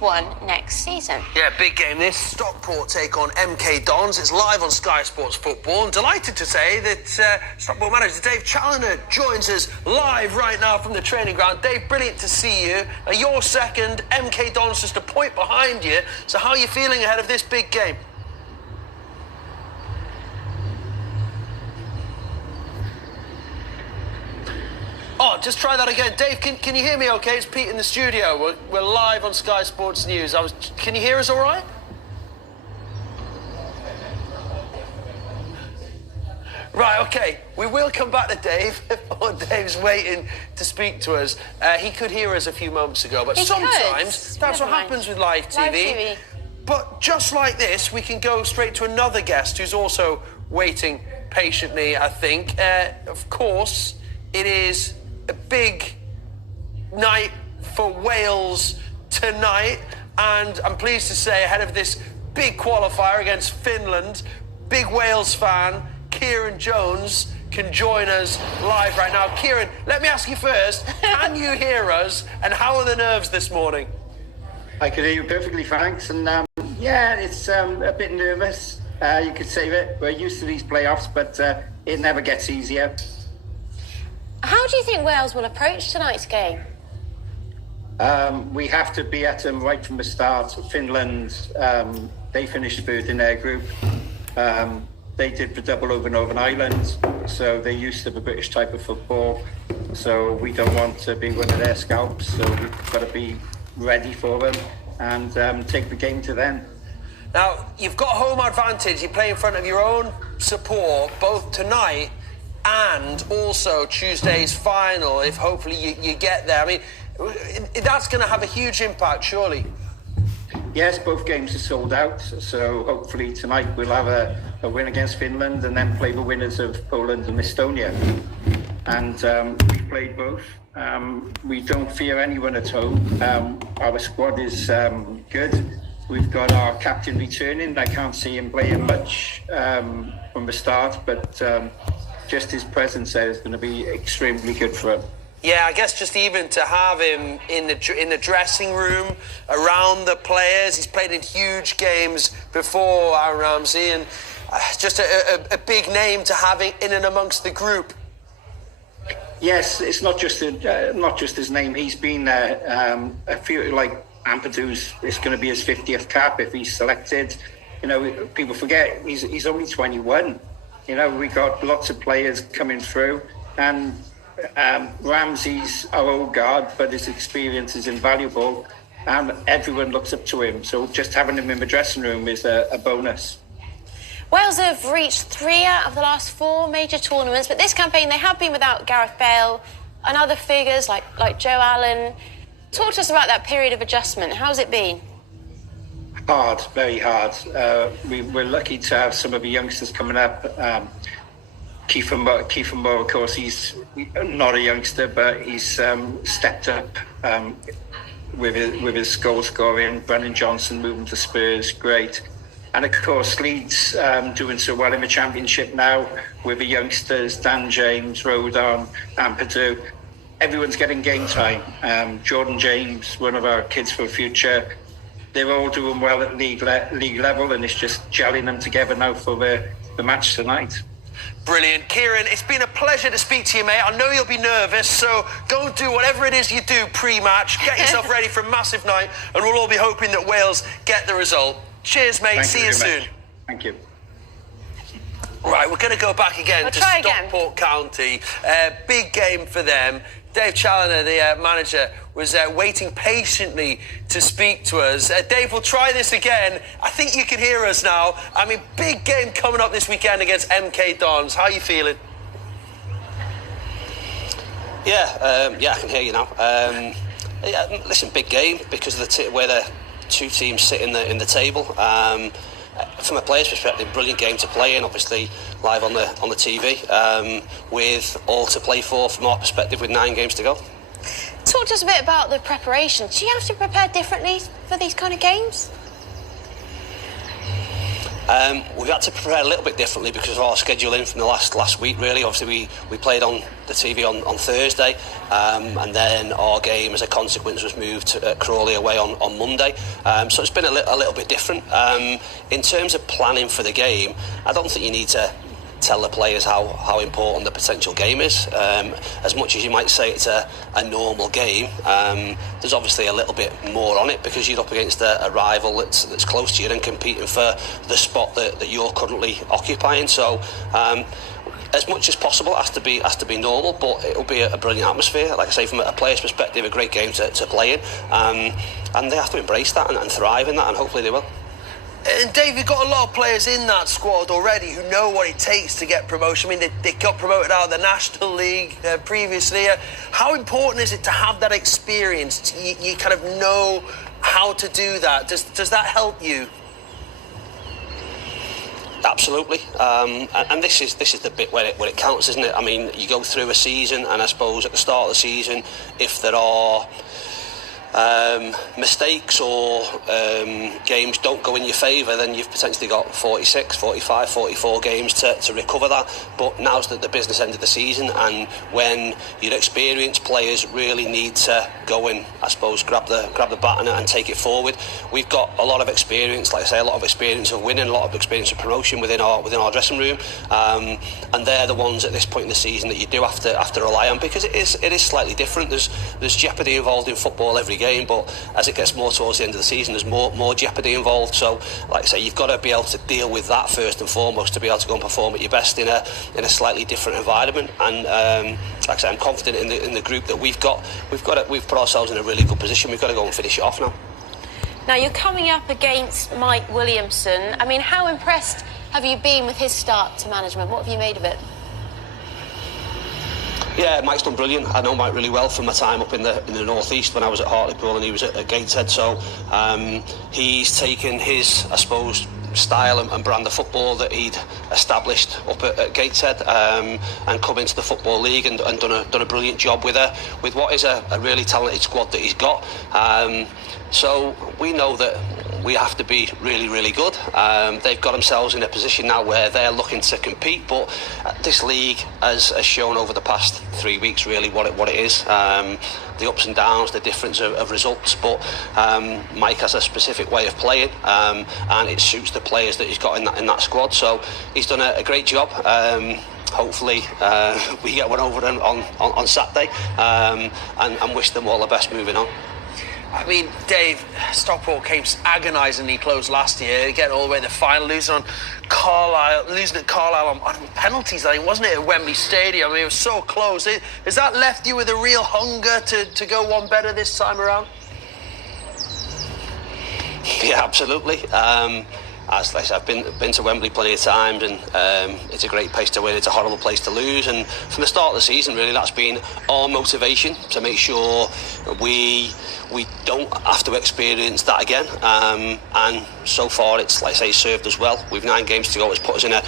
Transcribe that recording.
League One next season. Yeah, big game this. Stockport take on MK Dons. It's live on Sky Sports Football. And delighted to say that Stockport manager Dave Challoner joins us live right now from the training ground. Dave, brilliant to see you. You're second, MK Dons just a point behind you. So how are you feeling ahead of this big game? Oh, just try that again. Dave, can you hear me okay? It's Pete in the studio. We're live on Sky Sports News. Can you hear us all right? Right, okay. We will come back to Dave. Dave's waiting to speak to us. He could hear us a few moments ago, but sometimes that's what happens with live TV. But just like this, we can go straight to another guest who's also waiting patiently, I think. Of course, it is a big night for Wales tonight, and I'm pleased to say ahead of this big qualifier against Finland, big Wales fan Kieran Jones can join us live right now. Kieran, let me ask you first, can you hear us, and how are the nerves this morning? I can hear you perfectly, thanks, and yeah, it's a bit nervous, you could say that. We're used to these playoffs, but it never gets easier. How do you think Wales will approach tonight's game? We have to be at them right from the start. Finland, they finished third in their group. They did the double over Northern Ireland, so they're used to the British type of football. So we don't want to be one of their scalps, so we've got to be ready for them and take the game to them. Now, you've got home advantage. You play in front of your own support, both tonight and also Tuesday's final, if hopefully you get there. I mean, that's going to have a huge impact, surely. Yes, both games are sold out, so hopefully tonight we'll have a win against Finland and then play the winners of Poland and Estonia. And we played both. We don't fear anyone at home. Our squad is good. We've got our captain returning. I can't see him playing much from the start, but just his presence there is going to be extremely good for him. Yeah, I guess just even to have him in the dressing room, around the players. He's played in huge games before, Aaron Ramsey, and just a big name to have in and amongst the group. Yes, it's not just his name. He's been there. I feel like Ampadu's, it's going to be his 50th cap if he's selected. You know, people forget he's only 21. You know, we got lots of players coming through, and Ramsey's our old guard, but his experience is invaluable, and everyone looks up to him. So just having him in the dressing room is a bonus. Wales have reached 3 out of the last 4 major tournaments, but this campaign they have been without Gareth Bale and other figures like Joe Allen. Talk to us about that period of adjustment. How's it been? Hard, very hard. We're lucky to have some of the youngsters coming up. Kiefer Moore, of course, he's not a youngster, but he's stepped up with his goal scoring. Brennan Johnson moving to Spurs, great. And of course, Leeds doing so well in the Championship now with the youngsters, Dan James, Rodon, Ampadu. Everyone's getting game time. Jordan James, one of our kids for the future. They're all doing well at league level, and it's just gelling them together now for the match tonight. Brilliant. Kieran, it's been a pleasure to speak to you, mate. I know you'll be nervous, so go and do whatever it is you do pre-match. Get yourself ready for a massive night, and we'll all be hoping that Wales get the result. Cheers, mate. See you soon. Thank you. Right, we're going to go back again to Stockport County. Big game for them. Dave Challoner, the manager, was waiting patiently to speak to us. Dave, we'll try this again. I think you can hear us now. I mean, big game coming up this weekend against MK Dons. How are you feeling? Yeah, I can hear you now. Listen, big game because of where the two teams sit in the table. From a player's perspective, brilliant game to play in, obviously live on the TV, with all to play for from our perspective with 9 games to go. Talk to us a bit about the preparation. Do you have to prepare differently for these kind of games? We've had to prepare a little bit differently because of our scheduling from the last week, really. Obviously, we played on the TV on Thursday, and then our game, as a consequence, was moved to Crawley away on Monday. So it's been a little bit different. In terms of planning for the game, I don't think you need to tell the players how important the potential game is. As much as you might say it's a normal game, there's obviously a little bit more on it because you're up against a rival that's close to you and competing for the spot that you're currently occupying. So as much as possible has to be normal, but it'll be a brilliant atmosphere. Like I say, from a player's perspective, a great game to play in, and they have to embrace that and thrive in that, and hopefully they will. And Dave, you've got a lot of players in that squad already who know what it takes to get promotion. I mean, they got promoted out of the National League previously. How important is it to have that experience? You kind of know how to do that. Does that help you? Absolutely, and this is the bit where it counts, isn't it? I mean, you go through a season, and I suppose at the start of the season, if there are mistakes or games don't go in your favour, then you've potentially got 46, 45, 44 games to recover that. But now's the business end of the season, and when your experienced players really need to go and, I suppose, grab the baton and take it forward. We've got a lot of experience, like I say, a lot of experience of winning, a lot of experience of promotion within our dressing room, and they're the ones at this point in the season that you do have to rely on, because it is slightly different. There's jeopardy involved in football every game, but as it gets more towards the end of the season, there's more jeopardy involved. So, like I say, you've got to be able to deal with that first and foremost to be able to go and perform at your best in a slightly different environment. And like I say, I'm confident in the group that we've put ourselves in a really good position. We've got to go and finish it off now. Now you're coming up against Mike Williamson. I mean, how impressed have you been with his start to management? What have you made of it? Yeah, Mike's done brilliant. I know Mike really well from my time up in the northeast when I was at Hartlepool and he was at Gateshead. So he's taken his, I suppose, style and brand of football that he'd established up at Gateshead and come into the Football League and done a brilliant job with what is a really talented squad that he's got. So we know that we have to be really, really good. They've got themselves in a position now where they're looking to compete, but this league has shown over the past 3 weeks really what it is. The ups and downs, the difference of results, but Mike has a specific way of playing, and it suits the players that he's got in that squad. So he's done a great job. Hopefully we get one over on Saturday, and wish them all the best moving on. I mean, Dave, Stockport came agonisingly close last year, getting all the way to the final, losing at Carlisle on penalties, I think, wasn't it, at Wembley Stadium? I mean, it was so close. Has that left you with a real hunger to go one better this time around? Yeah, absolutely. As I said, I've been to Wembley plenty of times, and it's a great place to win. It's a horrible place to lose, and from the start of the season, really, that's been our motivation to make sure we don't have to experience that again. And so far, it's, like I say, served us well. We've 9 games to go. It's put us in a